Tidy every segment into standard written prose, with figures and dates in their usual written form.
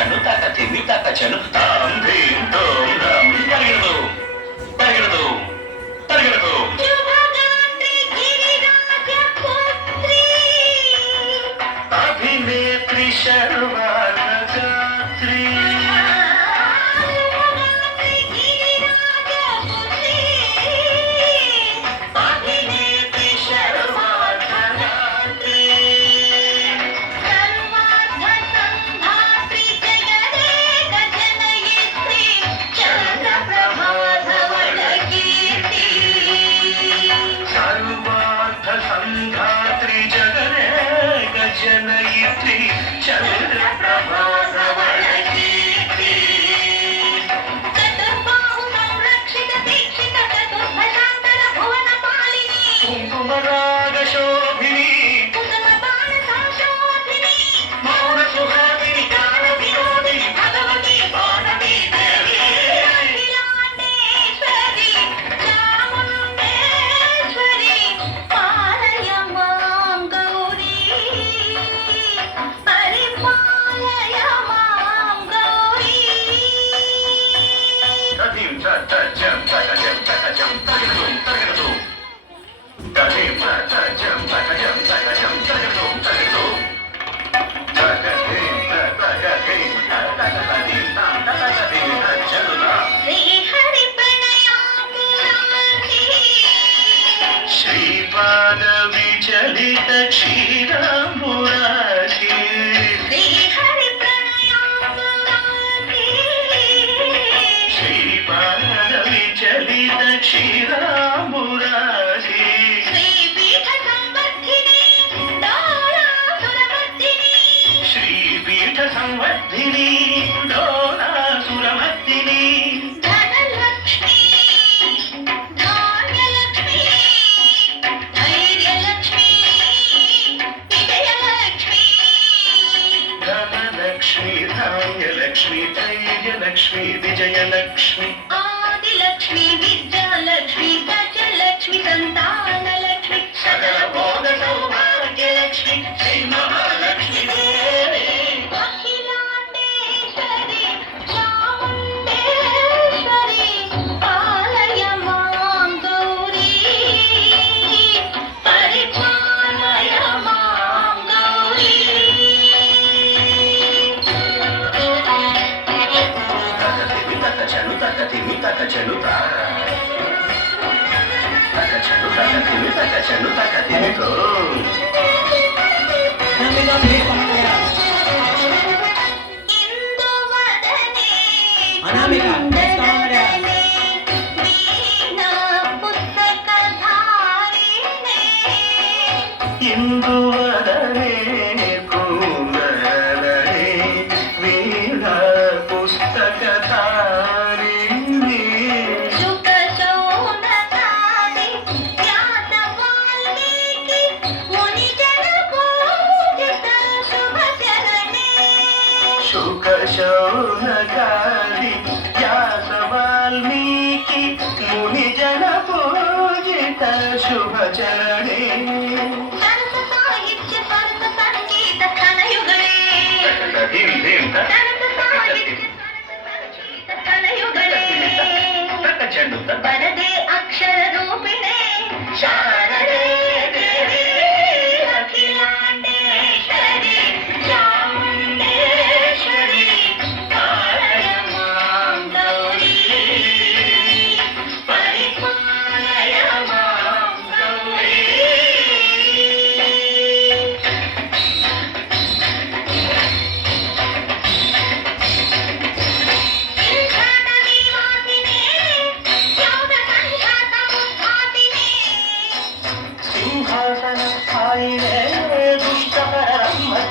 చను తక తిమి తక చను తాం ధీం తోం ధం పరిగెడదు పరిగెడదు పరిగెడదు అభినేత్రి శర్వాణగాత్రి जनयित्री चंद्रप्रभा धवलकीर्ति चतुर्बाहु संरक्षित दीक्षित चतुर्भुजांतर भुवनपालिनी कुंकुमराग शोभिनी कुसुमबाण संशोभिनी मौन सुहासिनी ज्ञान विनोदिनी भगवती वाणवी देवी अखिलांडेश्वरी चामुंडेश्वरी पालय मां गौरी श्रीपाद विचलित क्षीराम्बुराशि श्रीपाद विचलित क्षीराम्बुराशि श्रीपीठ संवर्धिनी डोलासुरमर्दिनी धनलक्ष्मी धान्यलक्ष्मी धैर्यलक्ष्मी विजयलक्ष्मी धनलक्ष्मी धान्यलक्ष्मी धैर्यलक्ष्मी विजयलक्ष्मी आदिलक्ष्मी विद्यालक्ष्मी गजलक्ष्मी संतानलक्ष्मी सकल भोग सौभाग्यलक्ष्मी श्री महालक्ष्मी देवी अखिलांडेश्वरी चामुंडेश्वरी पालय मां गौरी परिपालय मां गौरी तक चनु तक तिमि तक चनु तक चनु तक तिमि तक चनु तक तिमि तो अनामिका इंदुवदने कुंदने वीणा पुस्तकधारिणी शुक शौनकादि व्यास वाल्मीकि मुनिजन पूजित शुभ चरणे शुक शौनकादि व्यास वाल्मीकि मुनिजन पूजित शुभ चरणे वरदे अक्षर रूपिणे शारदे देवी अखिलांडेश्वरी चामुंडेश्वरी पालय मां गौरी परिपालय मां गौरी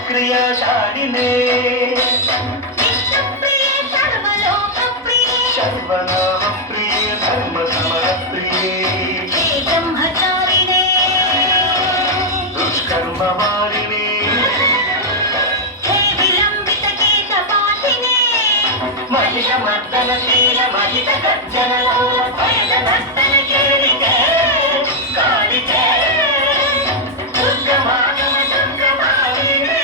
क्रियाशालिने विष्णुप्रिये सर्वलोकप्रिये सर्वनामप्रिये धर्मसमरप्रिये हे ब्रह्मचारिणे दुष्कर्मवारिणे हे विलम्बितकेशपाशिने महिषमर्दनशील महिषगर्जनलोभयदर्शनकेलिके कालिके दुर्गमागम दुर्गमालिने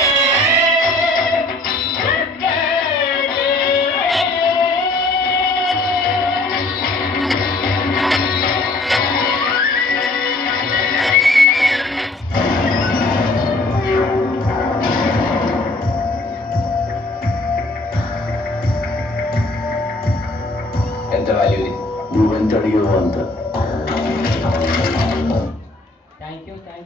చెప్పింది నువ్వెంత అడిగావు అంత. Thank you